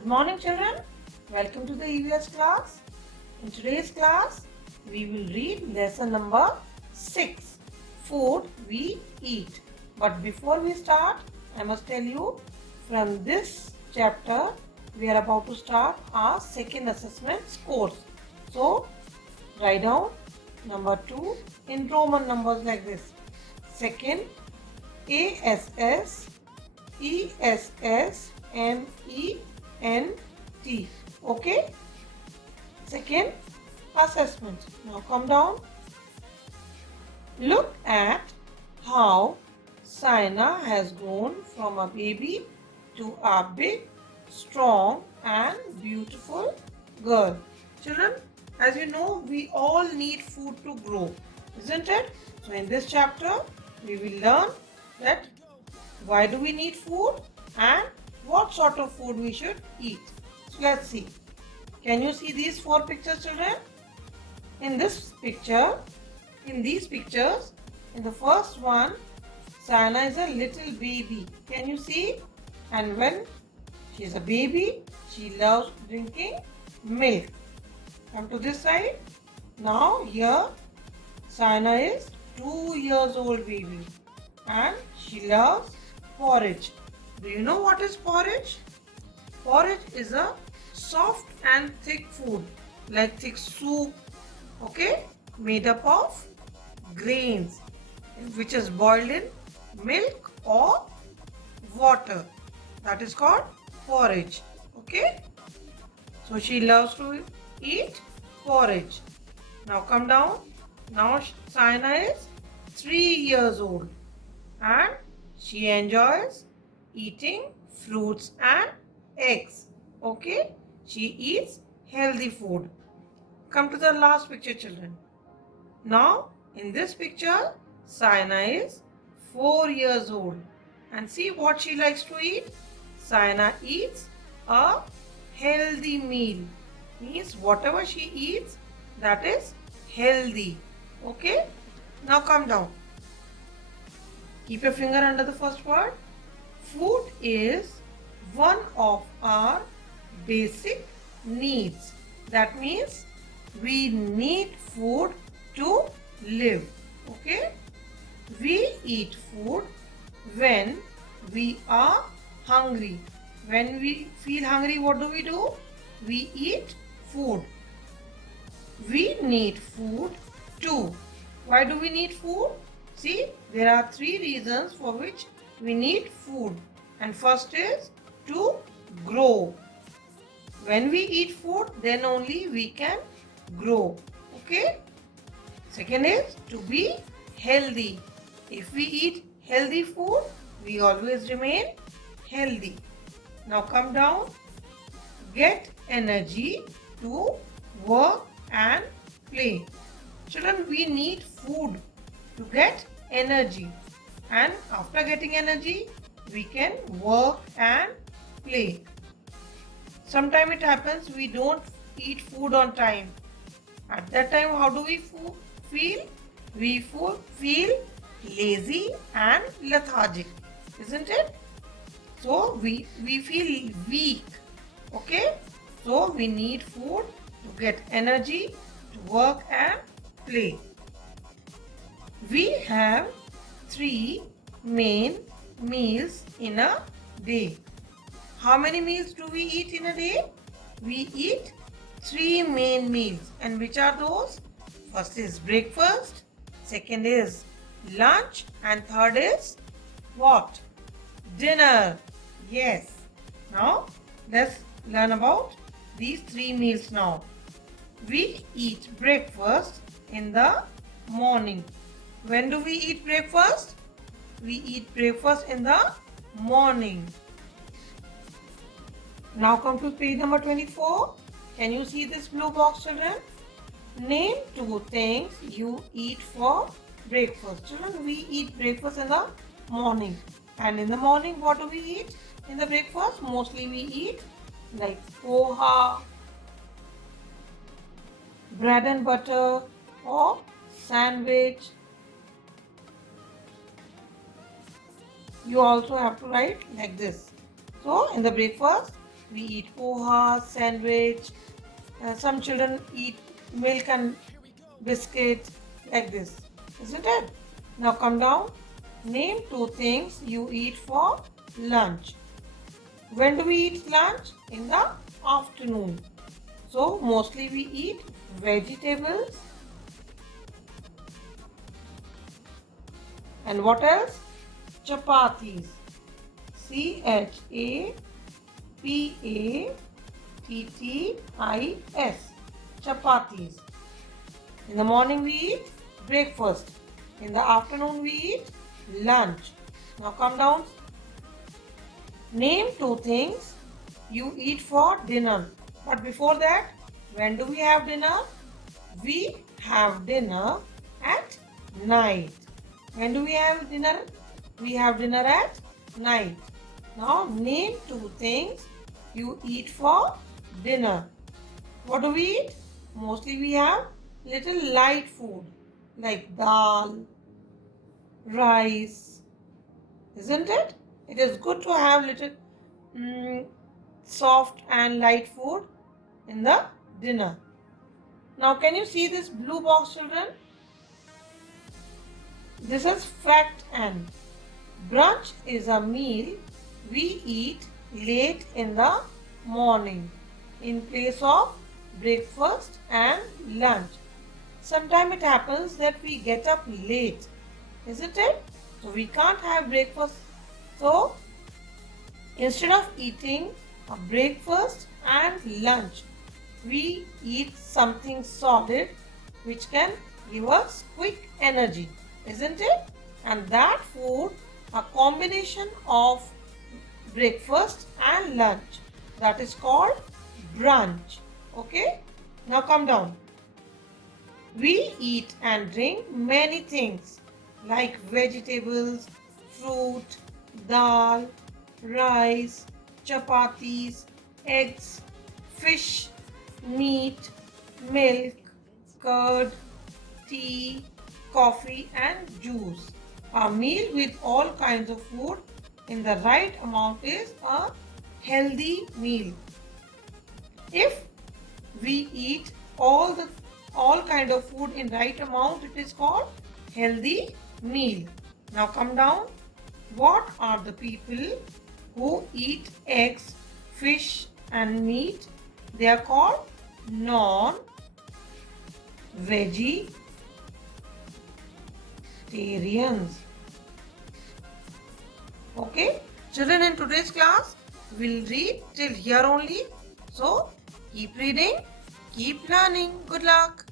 Good morning, children. Welcome to the EVS class. In today's class, we will read lesson number 6, Food We Eat. But before we start, I must tell you, from this chapter, we are about to start our second assessment course. So, write down number 2 in Roman numbers like this. Second, ASS, ESS, MENT. Okay? Second, assessment. Now come down. Look at how Saina has grown from a baby to a big, strong and beautiful girl. Children, as you know, we all need food to grow, isn't it? So in this chapter, we will learn that why do we need food and what sort of food we should eat. So let's see. Can you see these 4 pictures, children? In these pictures, in the first one, Sana is a little baby. Can you see? And when she is a baby, she loves drinking milk. Come to this side. Now here, Sana is 2 years old baby and she loves porridge. Do you know what is porridge? Porridge is a soft and thick food, like thick soup, okay, made up of grains, which is boiled in milk or water. That is called porridge, okay. So she loves to eat porridge. Now come down. Now Saina is 3 years old and she enjoys eating fruits and eggs. Okay, she eats healthy food. Come to the last picture, children. Now, in this picture, Saina is 4 years old. And see what she likes to eat? Saina eats a healthy meal. Means whatever she eats, that is healthy. Okay? Now come down. Keep your finger under the first word. Food is one of our basic needs. That means we need food to live. Okay? We eat food when we are hungry. When we feel hungry, what do? We eat food. We need food too. Why do we need food? See, there are 3 reasons for which we need food. And first is to grow. When we eat food, then only we can grow. Okay? Second is to be healthy. If we eat healthy food, we always remain healthy. Now come down. Get energy to work and play. Children, we need food to get energy. And after getting energy, we can work and play. Sometimes it happens we don't eat food on time. At that time, how do we feel? We feel lazy and lethargic, isn't it? So we feel weak. Okay? So we need food to get energy to work and play. We have 3 main meals in a day. How many meals do we eat in a day? We eat 3 main meals. And which are those? First is breakfast, second is lunch, and third is what? Dinner. Yes. Now let's learn about these 3 meals now. We eat breakfast in the morning. When do we eat breakfast? We eat breakfast in the morning. Now come to page number 24. Can you see this blue box, children? Name 2 things you eat for breakfast. Children, we eat breakfast in the morning. And in the morning, what do we eat in the breakfast? Mostly we eat like poha, bread and butter, or sandwich. You also have to write like this. So in the breakfast, We eat poha, sandwich. Some children eat milk and biscuits like this, isn't it? Now come down. Name two things you eat for lunch. When do we eat lunch? In the afternoon. So mostly we eat vegetables. And what else? Chapatis. Chapattis. Chapatis. In the morning we eat breakfast. In the afternoon we eat lunch. Now come down. Name two things you eat for dinner. But before that, when do we have dinner? We have dinner at night. When do we have dinner? We have dinner at night. Now name two things you eat for dinner. What do we eat? Mostly we have little light food like dal, rice, isn't it? It is good to have little soft and light food in the dinner. Now can you see this blue box, children? This is fact and brunch is a meal we eat late in the morning in place of breakfast and lunch. Sometimes it happens that we get up late, isn't it? So we can't have breakfast. So instead of eating a breakfast and lunch, we eat something solid which can give us quick energy, isn't it? And that food, a combination of breakfast and lunch, that is called brunch. Okay? Now come down. We eat and drink many things like vegetables, fruit, dal, rice, chapatis, eggs, fish, meat, milk, curd, tea, coffee and juice. A meal with all kinds of food in the right amount is a healthy meal. If we eat all kind of food in right amount, it is called healthy meal. Now come down. What are the people who eat eggs, fish and meat? They are called non-vegetarians. Okay, children, in today's class we'll read till here only. So keep reading, keep learning. Good luck.